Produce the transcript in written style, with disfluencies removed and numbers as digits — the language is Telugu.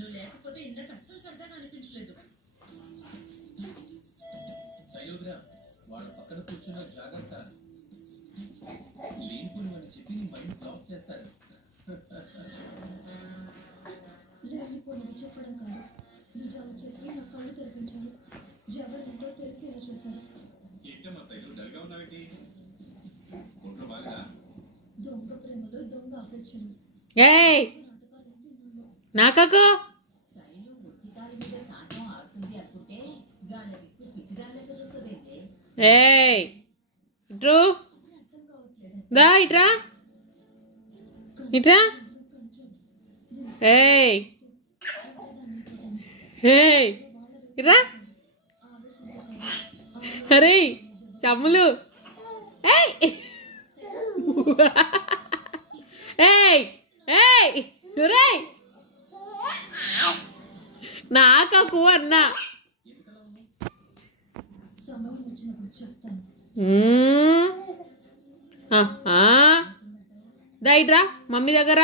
నువ్వు లేకపోతే ఇందాక అస్సలు సరదాగా అనిపించలేదు. శైలోగ్రా వాళ్ళ పక్కన కూర్చున్న జాగ్రత్త, లేనిపోని అని చెప్పి నీ మైండ్ బ్లాక్ చేస్తారు. లేనిపోని చెప్పడం కాదు, నిజాలు చెప్పి నా కళ్ళు తెరిపించారు. ఎవరింటో తెలిసి ఎలా చేశారు. ఏంటమ్మా శైలు డల్గా ఉన్నావేంటి? ఒంట్లో బాగా? దొంగ ప్రేమలో దొంగ అపేక్షలు. నాకకు శైలు ఒట్టికాల మీద కాటం ఆడుతుంది అనుకుంటే గాలికి పిచ్చిదాని లెక్క చూస్తుందండి. ఇట్రు దా ఇట్రా ఇట్రా. ఇట్రా. అరే చమ్ములు నాకకు అన్నా. సమయం వచ్చినప్పుడు చెప్తాను. దా ఇట్రా మమ్మీ దగ్గర.